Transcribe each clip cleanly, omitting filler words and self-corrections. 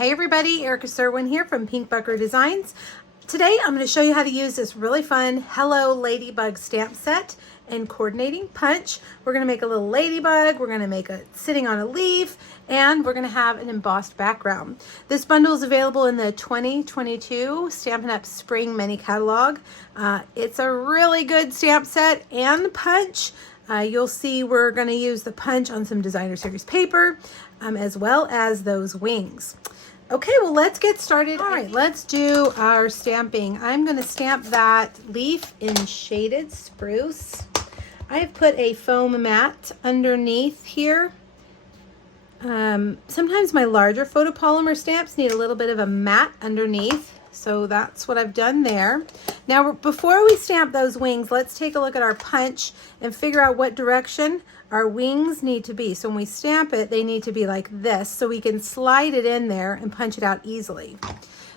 Hey everybody, Erica Serwin here from Pink Buckaroo Designs. Today I'm going to show you how to use this really fun Hello Ladybug stamp set and coordinating punch. We're going to make a little ladybug, we're going to make it sitting on a leaf, and we're going to have an embossed background. This bundle is available in the 2022 Stampin' Up! Spring Mini Catalog. It's a really good stamp set and the punch. You'll see we're going to use the punch on some designer series paper, as well as those wings. Okay, well, let's get started. All right, let's do our stamping. I'm going to stamp that leaf in Shaded Spruce. I have put a foam mat underneath here. Sometimes my larger photopolymer stamps need a little bit of a mat underneath, so that's what I've done there. Now, before we stamp those wings, let's take a look at our punch and figure out what direction our wings need to be. So when we stamp it, they need to be like this, so we can slide it in there and punch it out easily.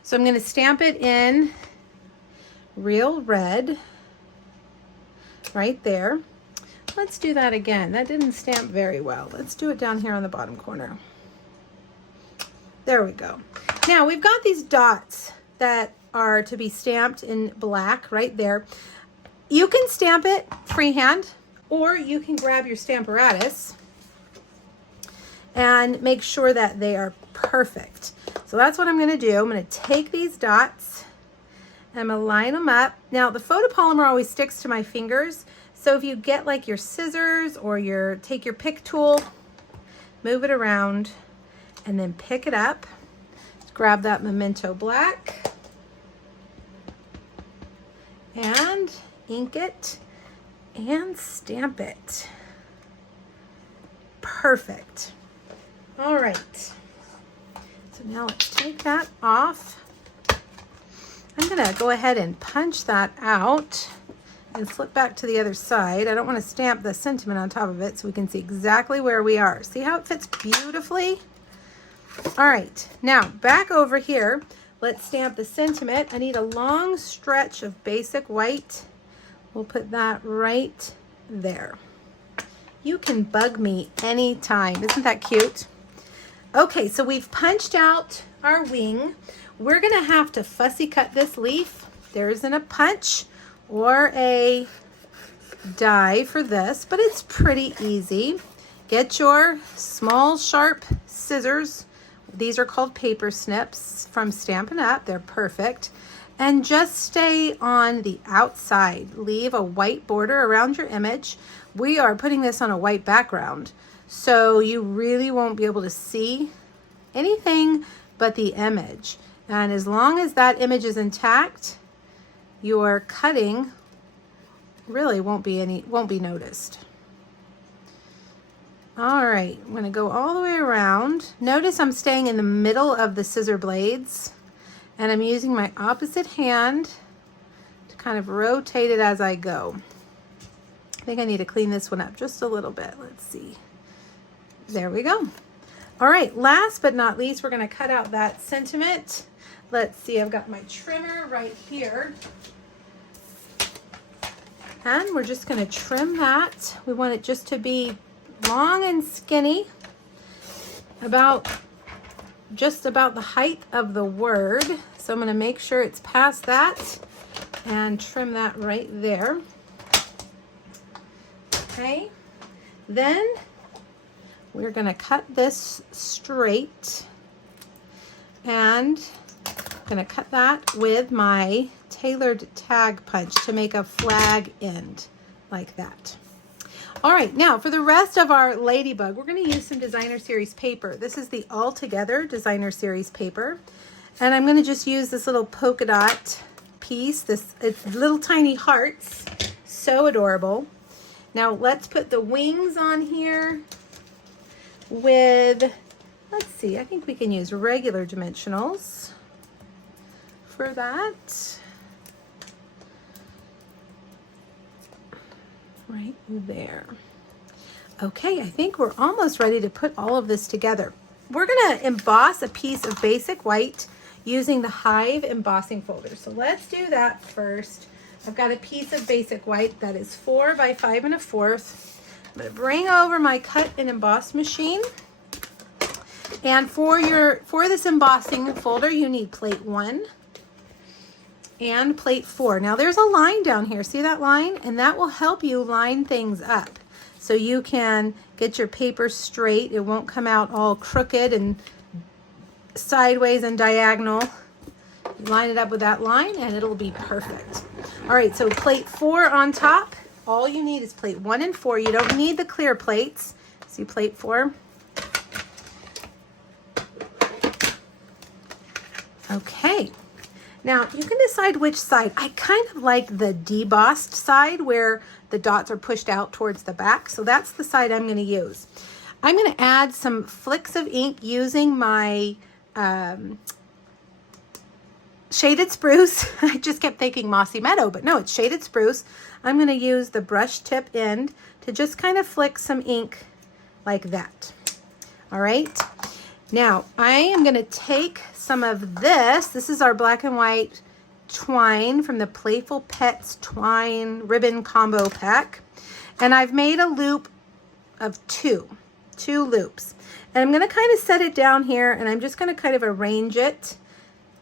So I'm going to stamp it in real red right there. Let's do that again. That didn't stamp very well. Let's do it down here on the bottom corner. There we go. Now we've got these dots that are to be stamped in black right there. You can stamp it freehand, or you can grab your Stamparatus and make sure that they are perfect. So that's what I'm going to do. I'm going to take these dots and I'm going to line them up. Now the photopolymer always sticks to my fingers, so if you get like your scissors or take your pick tool, move it around and then pick it up. Grab that Memento Black and ink it and stamp it. Perfect. All right. So now let's take that off. I'm going to go ahead and punch that out and flip back to the other side. I don't want to stamp the sentiment on top of it, so we can see exactly where we are. See how it fits beautifully? All right, now back over here, let's stamp the sentiment. I need a long stretch of basic white. We'll put that right there. You can bug me anytime. Isn't that cute? Okay, so we've punched out our wing. We're gonna have to fussy cut this leaf. There isn't a punch or a die for this, but it's pretty easy. Get your small sharp scissors. These are called paper snips from Stampin' Up. They're perfect. And just stay on the outside. Leave a white border around your image. We are putting this on a white background, so you really won't be able to see anything but the image. And as long as that image is intact, your cutting really won't be noticed. All right, I'm going to go all the way around. Notice I'm staying in the middle of the scissor blades, and I'm using my opposite hand to kind of rotate it as I go. I think I need to clean this one up just a little bit. Let's see. There we go. All right, last but not least, we're going to cut out that sentiment. Let's see, I've got my trimmer right here. And we're just going to trim that. We want it just to be long and skinny, just about the height of the word. So I'm going to make sure it's past that and trim that right there. Okay, then we're going to cut this straight, and I'm going to cut that with my tailored tag punch to make a flag end like that. All right, now for the rest of our ladybug, we're going to use some designer series paper. This is the All Together designer series paper, and I'm going to just use this little polka dot piece. It's little tiny hearts, so adorable. Now let's put the wings on here with, let's see, I think we can use regular dimensionals for that. Right there. Okay, I think we're almost ready to put all of this together. We're going to emboss a piece of basic white using the Hive embossing folder. So let's do that first. I've got a piece of basic white that is 4 by 5 1/4. I'm going to bring over my cut and emboss machine. And for this embossing folder, you need plate 1 and plate 4. Now there's a line down here. See that line? And that will help you line things up so you can get your paper straight. It won't come out all crooked and sideways and diagonal. You line it up with that line and it'll be perfect. All right, so plate 4 on top. All you need is plate 1 and 4. You don't need the clear plates. See plate 4? Okay. Now, you can decide which side. I kind of like the debossed side where the dots are pushed out towards the back. So that's the side I'm going to use. I'm going to add some flicks of ink using my shaded spruce. I just kept thinking mossy meadow, but no, it's shaded spruce. I'm going to use the brush tip end to just kind of flick some ink like that. All right. Now, I am going to take some of this. This is our black and white twine from the Playful Pets Twine Ribbon Combo Pack. And I've made a loop of two loops. And I'm going to kind of set it down here, and I'm just going to kind of arrange it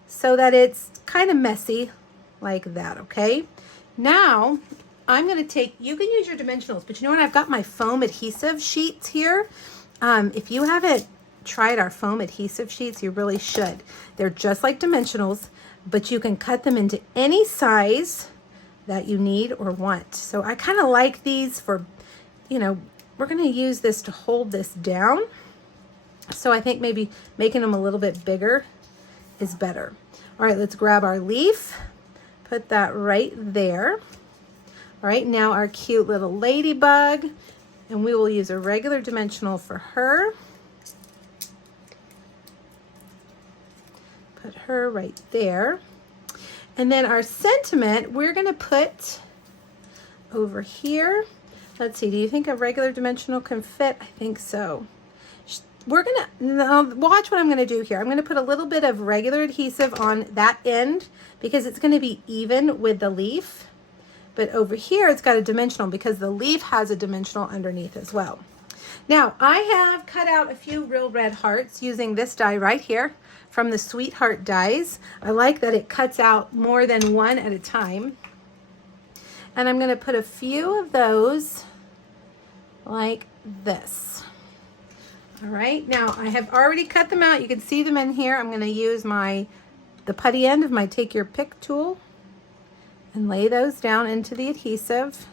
so that it's kind of messy like that, okay? Now, I'm going to take, you can use your dimensionals, but you know what? I've got my foam adhesive sheets here. If you haven't tried our foam adhesive sheets, you really should. They're just like dimensionals, but you can cut them into any size that you need or want. So I kind of like these for, you know, we're going to use this to hold this down. So I think maybe making them a little bit bigger is better. All right, let's grab our leaf, put that right there. All right, now our cute little ladybug, and we will use a regular dimensional for her. Put her right there. And then our sentiment, we're going to put over here. Let's see, do you think a regular dimensional can fit? I think so. We're going to, watch what I'm going to do here. I'm going to put a little bit of regular adhesive on that end because it's going to be even with the leaf. But over here, it's got a dimensional because the leaf has a dimensional underneath as well. Now, I have cut out a few real red hearts using this die right here from the Sweetheart dies. I like that it cuts out more than one at a time. And I'm going to put a few of those like this. All right, now I have already cut them out. You can see them in here. I'm going to use the putty end of my Take Your Pick tool and lay those down into the adhesive.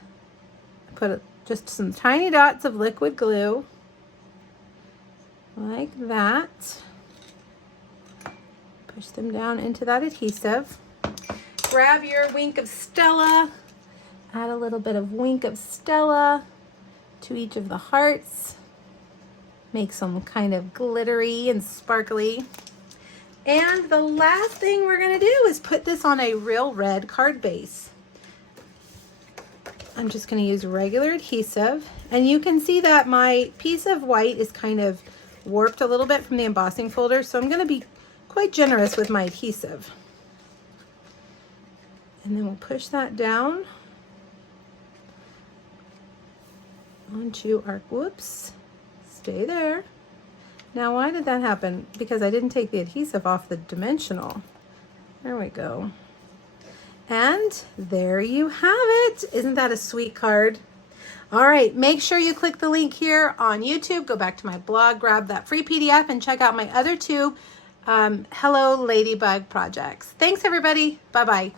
Put just some tiny dots of liquid glue like that. Push them down into that adhesive. Grab your Wink of Stella. Add a little bit of Wink of Stella to each of the hearts. Make some kind of glittery and sparkly. And the last thing we're going to do is put this on a real red card base. I'm just going to use regular adhesive. And you can see that my piece of white is kind of warped a little bit from the embossing folder. So I'm going to be quite generous with my adhesive. And then we'll push that down onto our, whoops, stay there. Now, why did that happen? Because I didn't take the adhesive off the dimensional. There we go. And there you have it. Isn't that a sweet card? All right, make sure you click the link here on YouTube. Go back to my blog, grab that free PDF, and check out my other two Hello Ladybug projects. Thanks, everybody. Bye-bye.